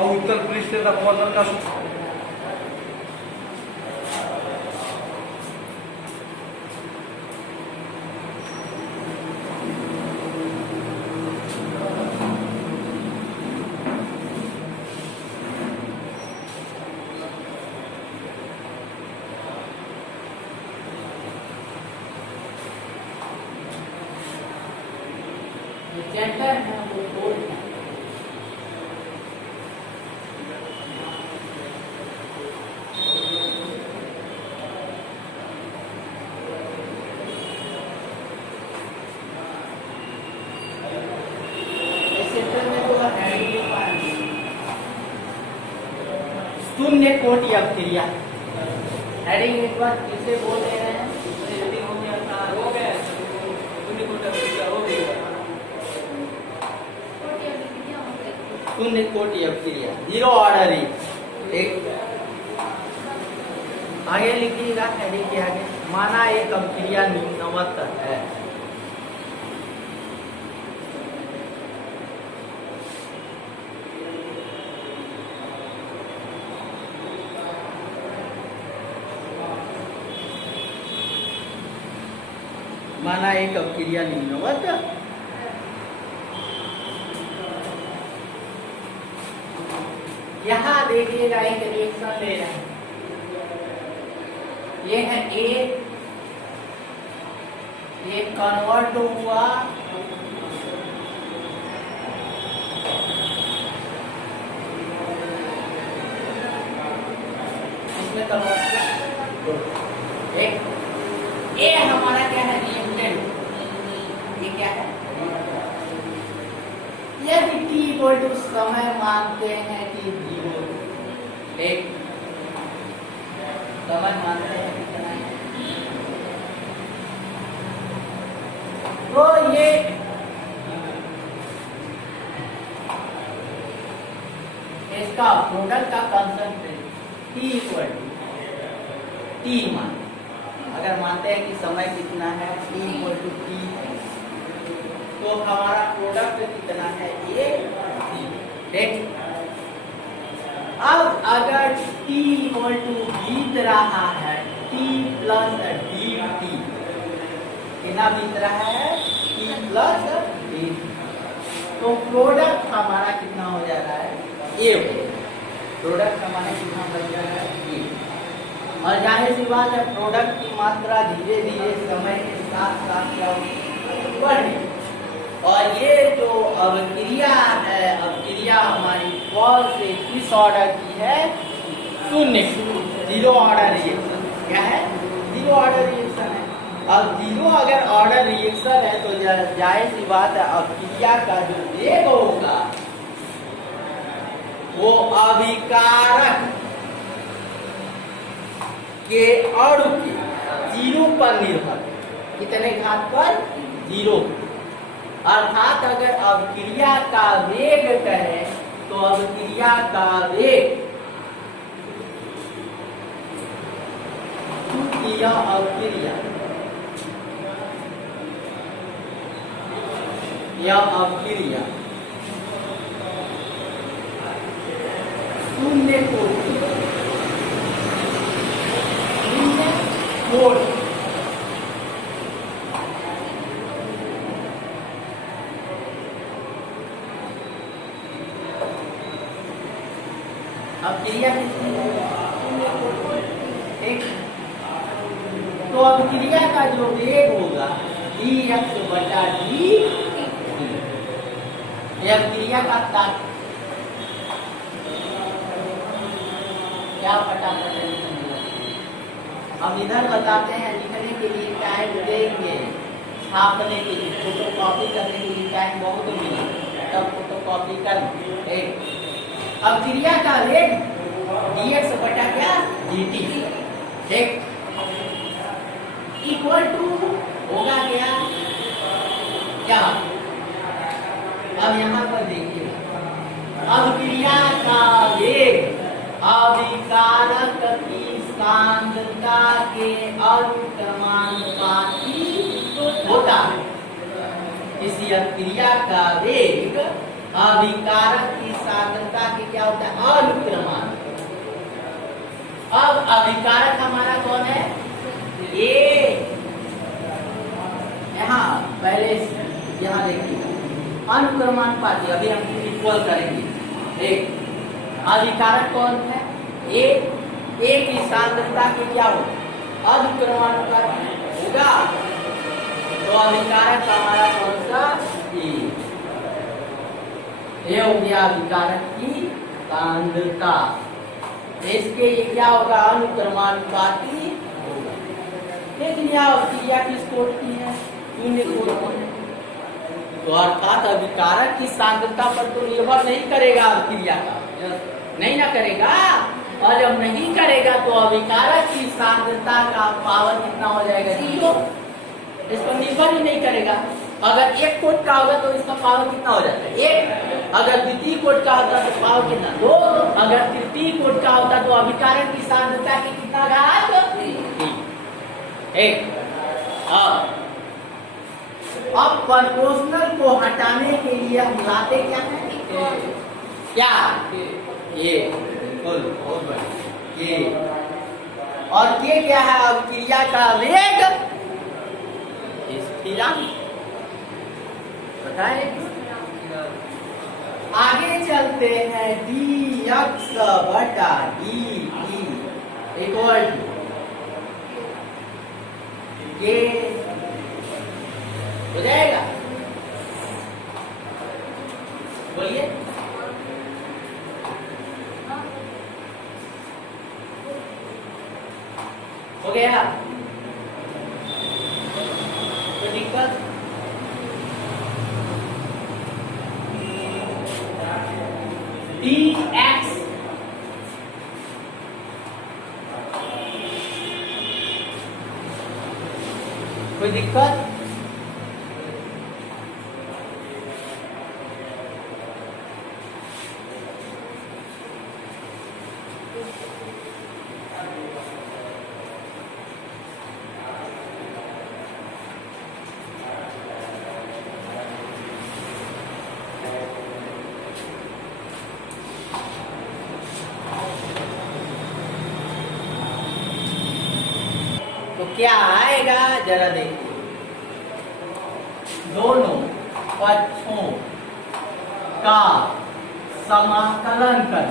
और उत्तर पृष्ठ का गवर्नर का सेंटर है वो बोर्ड है। सेंटर में तो है शून्य कोटि अवक्रिया। हेडिंग एक बार फिर से बोल दे रहे हैं। शून्य कोटि अवक्रिया, जीरो ऑर्डर एक। आगे लिखिएगा हेडिंग के आगे, माना एक अवक्रिया निम्नवत है। माना एक अवक्रिया निम्नवत यहाँ देखिएगा एक रिएक्शन ले रहे हैं। ये है ए, ये कन्वर्ट हुआ इसमें कन्वर्ट एक ए हमारा क्या है रिएक्टेंट। ये क्या है यदि t इक्वल टू समय मानते हैं कि 0 एक समय मानते हैं कितना है तो ये इसका प्रोडक्ट का concentrate t equal to t मान अगर मानते हैं कि समय कितना है t इक्वल टू t तो हमारा प्रोडक्ट कितना है ये ठीक। अब अगर t इक्वल टू बीत रहा है t प्लस dt कितना बीत रहा है t प्लस dt तो प्रोडक्ट हमारा कितना हो जा रहा है ये प्रोडक्ट हमारा कितना बन जा रहा है ये। और जाहिर सी बात है प्रोडक्ट की मात्रा धीरे धीरे समय के साथ साथ क्या बढ़ेगी। और ये जो अवक्रिया है अवक्रिया हमारी कौन से किस ऑर्डर की है शून्य जीरो ऑर्डर रिएक्शन। क्या है जीरो ऑर्डर रिएक्शन है। अब जीरो अगर ऑर्डर रिएक्शन है तो जाहिर सी बात है अवक्रिया का जो वेग होगा वो अभिकारक के अणु के जीरो पर निर्भर कितने घात पर जीरो। अर्थात अगर अवक्रिया का वेग कहें तो अवक्रिया का वेग यह अवक्रिया शून्य कोटि अवक्रिया एक तो अवक्रिया का जो वेग होगा dx बटा dt यह अवक्रिया का ताप क्या फटाफट हम इधर बताते हैं लिखने के लिए टाइम देंगे छापने के लिए फोटो कॉपी करने के लिए टाइम बहुत मिला तब फोटो कॉपी कर अवक्रिया का वेग dx बटा क्या dt ठीक इक्वल टू होगा क्या अब यहाँ पर देखिए अवक्रिया का वेग अभिकारक की सांद्रता के अनुक्रमानुपाती होता है। इसी अवक्रिया का वेग अभिकारक की सांद्रता के क्या होता है? अनुक्रमानुपात। अब अभिकारक हमारा कौन है? ए। यहाँ पहले यहाँ देखिए अनुक्रमानुपाती, अभी हम इक्वल करेंगे। एक अभिकारक कौन है? ए। ए की सांद्रता के क्या होगा? अनुक्रमानुपाती होगा। तो अभिकारक हमारा कौन सा? ए। ये हो गया अभिकारक की सांद्रता। इसके ये क्या होगा? अनुक्रमानुपाती होगा। लेकिन यह क्रिया किस कोट की है? शून्य कोट की है। तो अर्थात अभिकारक की सांद्रता पर तो निर्भर नहीं करेगा क्रिया का, नहीं ना करेगा। और जब नहीं करेगा तो अभिकारक की सांद्रता का पावर कितना हो जाएगा? 0। इस पर निर्भर ही नहीं करेगा। अगर एक कोट का होगा तो इसका पावर कितना हो जाता है? 1। अगर द्वितीय कोट का होता तो पावर कितना? 2। अगर तृतीय कोट का होता तो अभिकारक की सांद्रता की कितना घात? 1। अब प्रोपोर्शनल को हटाने के लिए हम लाते क्या है? क्या? ये बिल्कुल बहुत बढ़िया। ये और के क्या है? अब क्रिया का वेग स्थिरांक बताए। आगे चलते हैं। dx बटा dt इक्वल टू ये हो जाएगा। बोलिए। हो गया? कोई दिक्कत? dx कोई दिक्कत? तो क्या आएगा जरा देखिए। दोनों पक्षों का समाकलन कर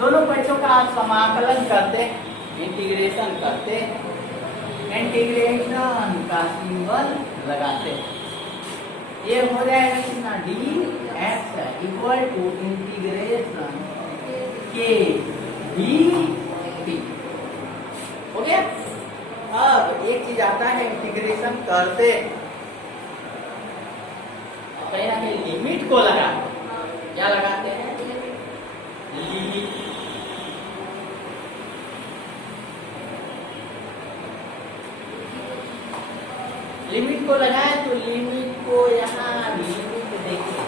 दोनों पक्षों का समाकलन करते, इंटीग्रेशन करते, इंटीग्रेशन का सिंबल लगाते, ये हो जाएगा कितना? dx इक्वल टू इंटीग्रेशन के dt। हो गया? अब एक चीज आता है इंटीग्रेशन करते, कहीं ना कहीं लिमिट को लगा, क्या लगाते हैं? लिमिट। लिमिट को लगाए तो लिमिट को यहाँ लिमिट देखिए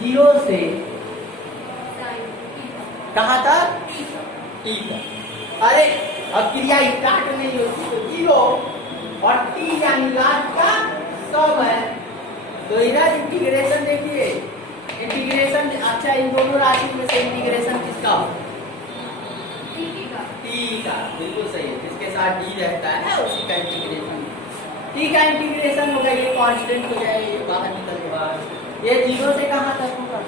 0 से कहाँ तक? t तक। अरे अब क्रिया स्टार्ट नहीं होती तो 0 और t यानी लास्ट का सब है। तो इधर इंटीग्रेशन देखिए, इंटीग्रेशन अच्छा इन दोनों राशि में से इंटीग्रेशन किसका हो? t का। बिल्कुल सही है, जिसके साथ d रहता है ना उसी का इंटीग्रेशन। t का इंटीग्रेशन होगा, ये कांस्टेंट हो जाएगा, ये बाहर निकल जाएगा। ये 0 से कहाँ तक होगा?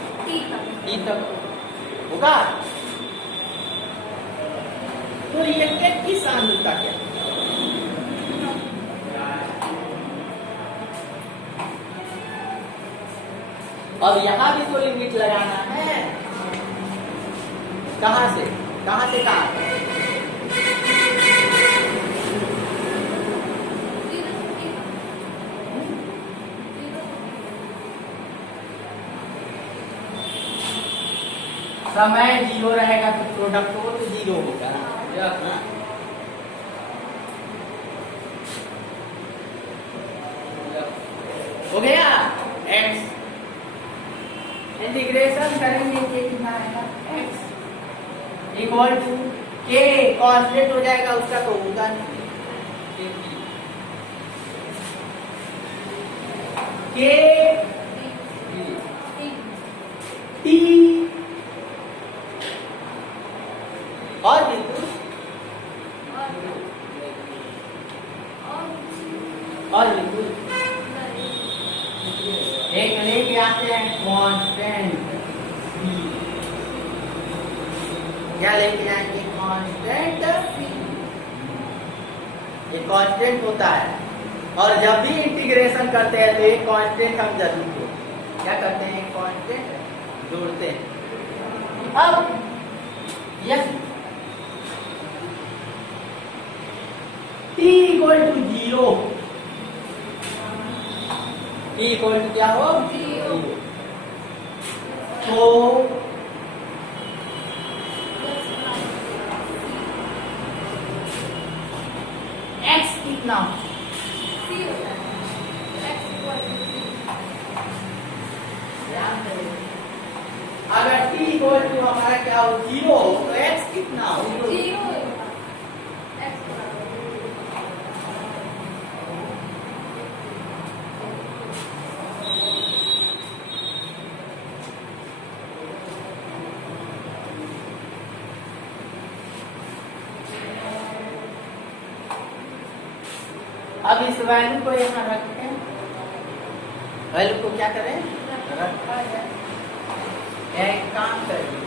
t तक होगा। तो रिएक्टेंट की सांद्रता क्या? अब यहाँ भी तो लिमिट लगाना है। कहाँ से कहाँ से कहाँ? समय 0 रहेगा तो प्रोडक्ट हो तो 0 होगा ना। हो गया? x इंटीग्रेशन करेंगे ये कितना आएगा? x इक्वल टू के कांस्टेंट हो जाएगा उसका तो होगा नहीं के टी और बिल्कुल और बिल्कुल एक लेके आते हैं कांस्टेंट क्या लेके आएंगे कांस्टेंट ये कांस्टेंट होता है और जब भी इंटीग्रेशन करते हैं तो एक कांस्टेंट हम जरूर जोड़ते क्या करते हैं कांस्टेंट जोड़ते हैं अब yes t equal to 0 t equal to क्या हो 0 तो x कितना अगर t इक्वल टू हमारा क्या हो 0 तो x कितना हो 0 अब इस वैल्यू को यहाँ रखते हैं वैल्यू को क्या करें रखा जाए एक काम करिए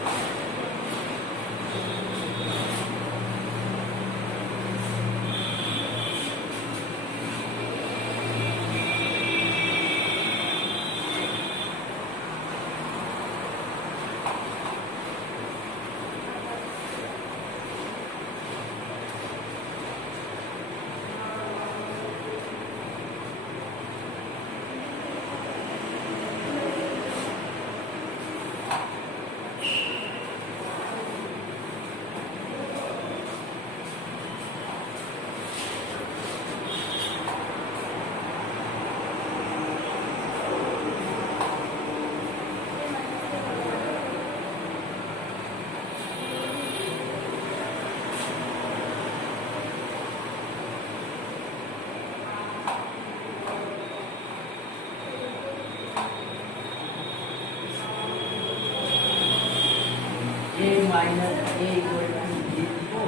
a minus a equal to 0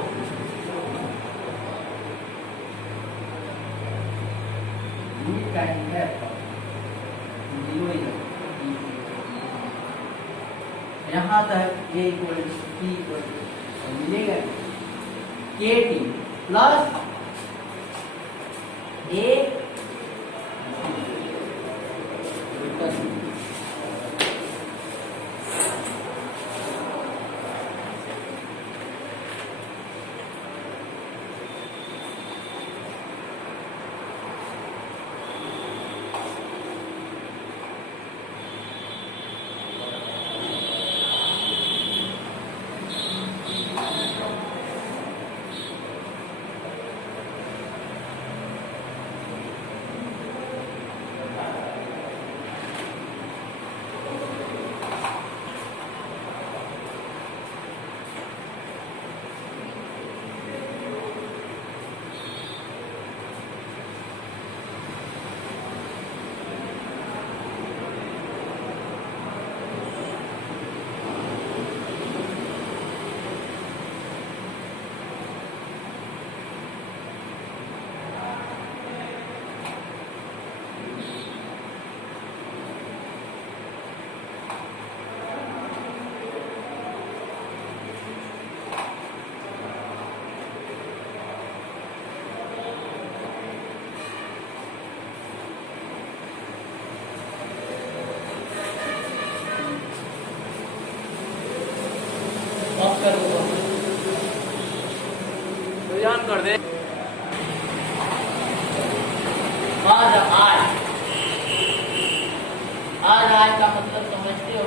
root time है 0 यहाँ तक a equal to t equal to मिलेगा kt प्लस a जान कर दे आज आज का मतलब समझते हो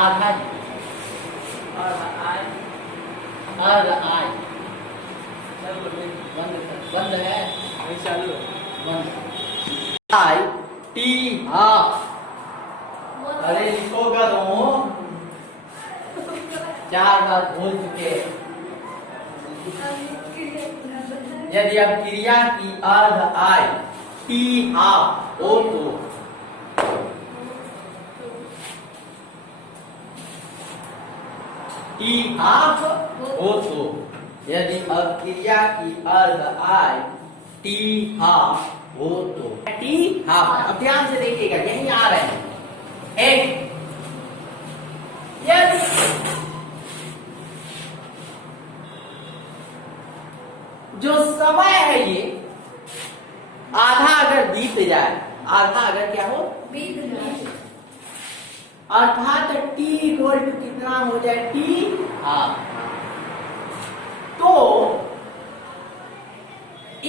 आधा बंद है चालू आई टी हाफ अरे लिखो करो 4 बार बोल चुके हैं। यदि अब क्रिया की अर्ध आय टी हाफ हो तो टी हाफ हो तो यदि अब क्रिया की अर्ध आय टी हाफ हो तो टी हाफ। अब ध्यान से देखिएगा, यही आ रहे हैं। एक यदि जो समय है ये आधा अगर बीत जाए, आधा अगर क्या हो बीत जाए, अर्थात t इक्वल टू कितना हो जाए टी हाफ, तो a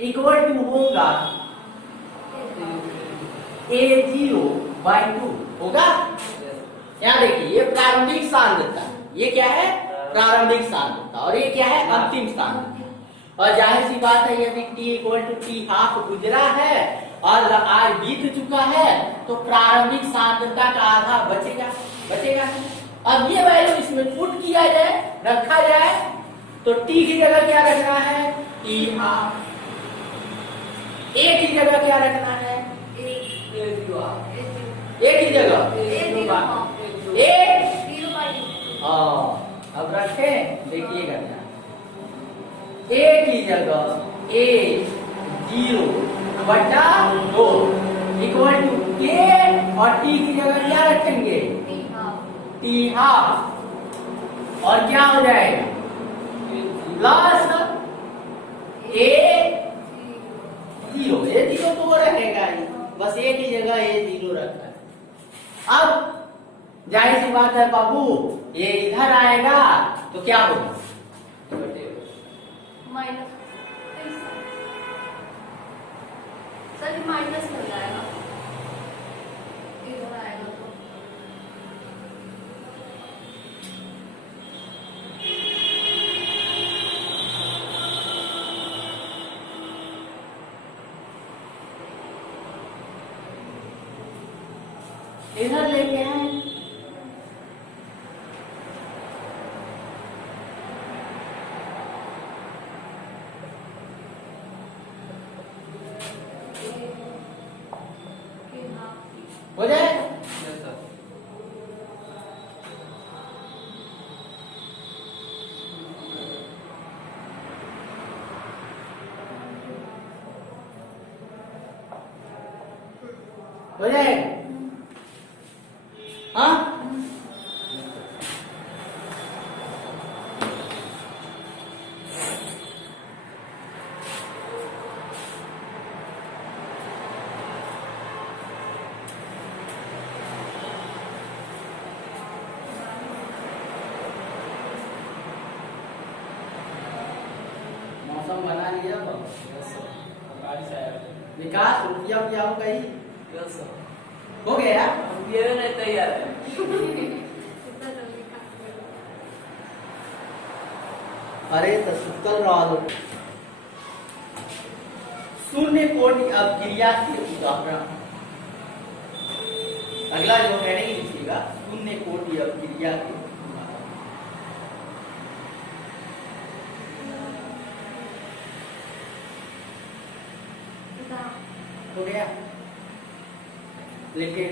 इक्वल टू होगा a0/2 होगा। यहाँ देखिए, ये प्रारंभिक सांद्रता, ये क्या है प्रारंभिक सांद्रता, और ये क्या है अंतिम सांद्रता। और जाहिर सी बात है, यदि t equal to T half गुजरा है और आय बीत चुका है तो प्रारंभिक सांद्रता का आधा बचेगा। अब ये वैल्यू इसमें पुट किया जाए, रखा जाए, तो t की जगह क्या रखना है टी हाफ, a की जगह क्या रखना है a की जगह अब रखे, देखिएगा a की जगह a0/2 इक्वल टू k और t की जगह क्या रखेंगे टी हाफ, और क्या हो जाएगा प्लस a0 तो वो रहेगा ही, बस a की जगह a0 रखा है। अब जाहिर सी बात है बाबू, ये इधर आएगा तो क्या होगा माइनस, सर माइनस हो जाएगा, इधर आएगा तो इधर लेके आए, हो जाए हो जाए हाँ। मौसम बना लिया तो विकास रुपया हो गई हो गया, नहीं तैयार है। अरे तो सुतल रहो। शून्य कोटि अपक्रिया के उदाहरण, अगला जो हेडिंग लिखिएगा शून्य कोटि अपक्रिया के उदाहरण। हो गया, लेकिन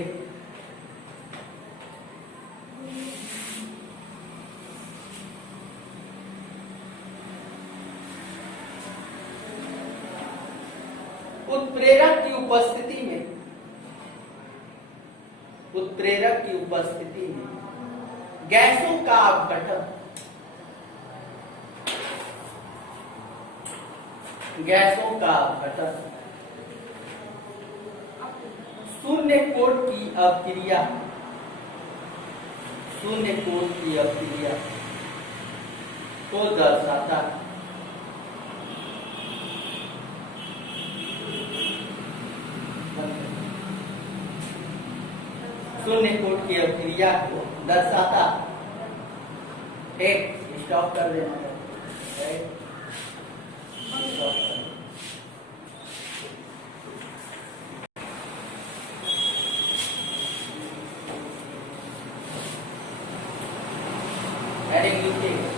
उत्प्रेरक की उपस्थिति में गैसों का अपघटन, शून्य कोट की अपक्रिया को दर्शाता है। शून्य कोट की अपक्रिया को दर्शाता है। स्टॉप कर देना है। लिखेंगे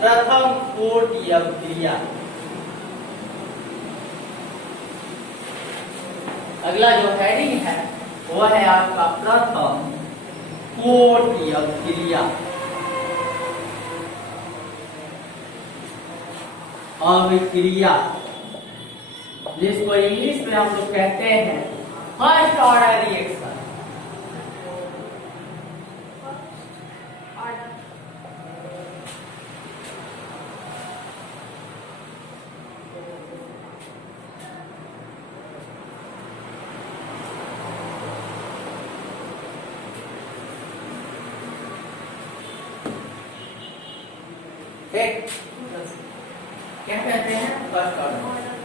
प्रथम कोटि अवक्रिया। अगला जो हेडिंग है वो है आपका प्रथम कोटि अवक्रिया। अवक्रिया जिसको इंग्लिश में हम लोग कहते हैं फर्स्ट ऑर्डर रिएक्शन। ऑर्डर ठीक, क्या कहते हैं फर्स्ट ऑर्डर।